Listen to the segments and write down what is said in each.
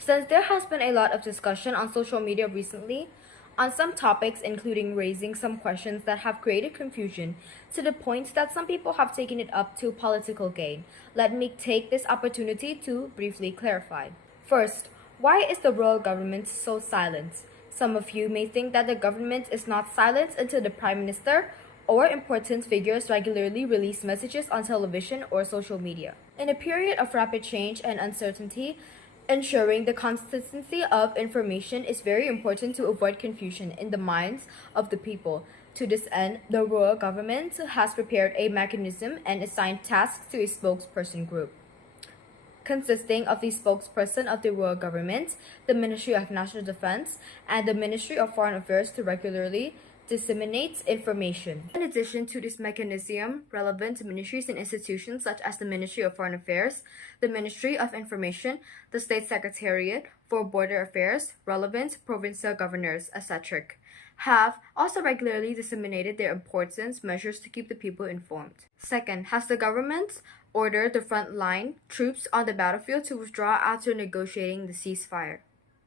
Since there has been a lot of discussion on social media recently on some topics, including raising some questions that have created confusion to the point that some people have taken it up to political gain, let me take this opportunity to briefly clarify. First, why is the royal government so silent? Some of you may think that the government is not silent until the Prime Minister or important figures regularly release messages on television or social media. In a period of rapid change and uncertainty, ensuring the consistency of information is very important to avoid confusion in the minds of the people. To this end, the royal government has prepared a mechanism and assigned tasks to a spokesperson group consisting of the spokesperson of the royal government, the Ministry of National Defense, and the Ministry of Foreign Affairs to regularly disseminate information. In addition to this mechanism, relevant ministries and institutions such as the Ministry of Foreign Affairs, the Ministry of Information, the State Secretariat for Border Affairs, relevant provincial governors, etc., have also regularly disseminated their important measures to keep the people informed. Second, has the government ordered the frontline troops on the battlefield to withdraw after negotiating the ceasefire?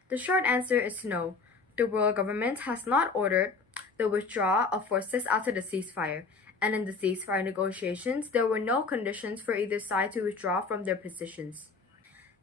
The short answer is no. The royal government has not ordered the withdrawal of forces after the ceasefire, and in the ceasefire negotiations, there were no conditions for either side to withdraw from their positions.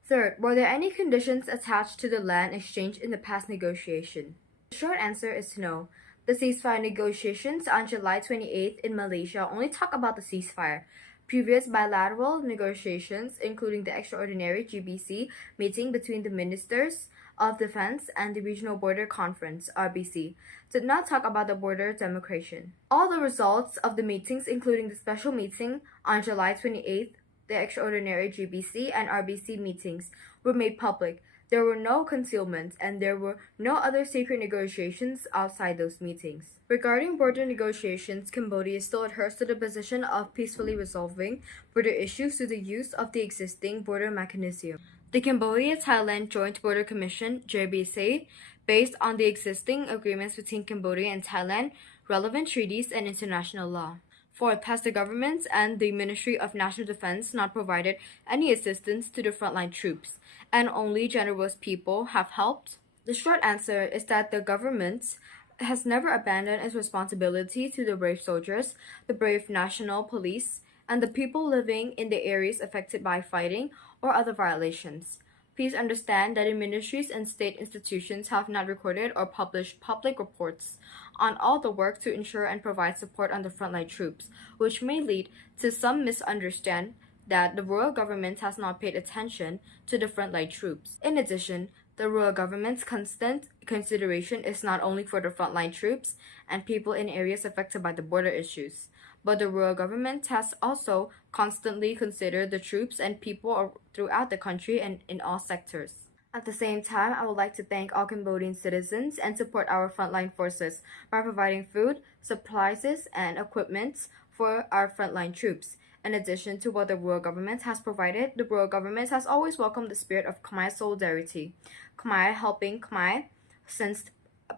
Third, were there any conditions attached to the land exchange in the past negotiation? The short answer is no. The ceasefire negotiations on July 28th in Malaysia only talk about the ceasefire. Previous bilateral negotiations, including the extraordinary GBC meeting between the Ministers of Defense and the Regional Border Conference, RBC, did not talk about the border demarcation. All the results of the meetings, including the special meeting on July 28th, the extraordinary GBC and RBC meetings, were made public. There were no concealments, and there were no other secret negotiations outside those meetings. Regarding border negotiations, Cambodia still adheres to the position of peacefully resolving border issues through the use of the existing border mechanism. The Cambodia-Thailand Joint Border Commission, JBC, based on the existing agreements between Cambodia and Thailand, relevant treaties, and international law. Fourth, has the government and the Ministry of National Defense not provided any assistance to the frontline troops, and only generous people have helped? The short answer is that the government has never abandoned its responsibility to the brave soldiers, the brave national police, and the people living in the areas affected by fighting or other violations. Please understand that the ministries and state institutions have not recorded or published public reports on all the work to ensure and provide support on the frontline troops, which may lead to some misunderstand that the royal government has not paid attention to the frontline troops. In addition, the royal government's constant consideration is not only for the frontline troops and people in areas affected by the border issues, but the royal government has also constantly considered the troops and people throughout the country and in all sectors. At the same time, I would like to thank all Cambodian citizens and support our frontline forces by providing food, supplies, and equipment for our frontline troops. In addition to what the royal government has provided, the royal government has always welcomed the spirit of Khmer solidarity. Khmer helping Khmer since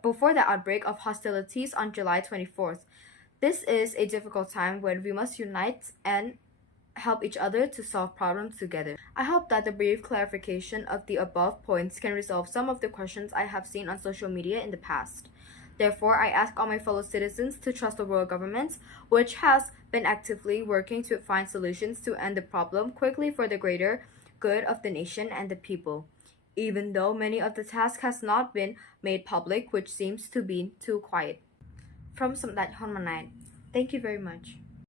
before the outbreak of hostilities on July 24th. This is a difficult time when we must unite and help each other to solve problems together. I hope that the brief clarification of the above points can resolve some of the questions I have seen on social media in the past. Therefore, I ask all my fellow citizens to trust the royal government, which has been actively working to find solutions to end the problem quickly for the greater good of the nation and the people, even though many of the tasks has not been made public, which seems to be too quiet. From Samdat Honmanite. Thank you very much.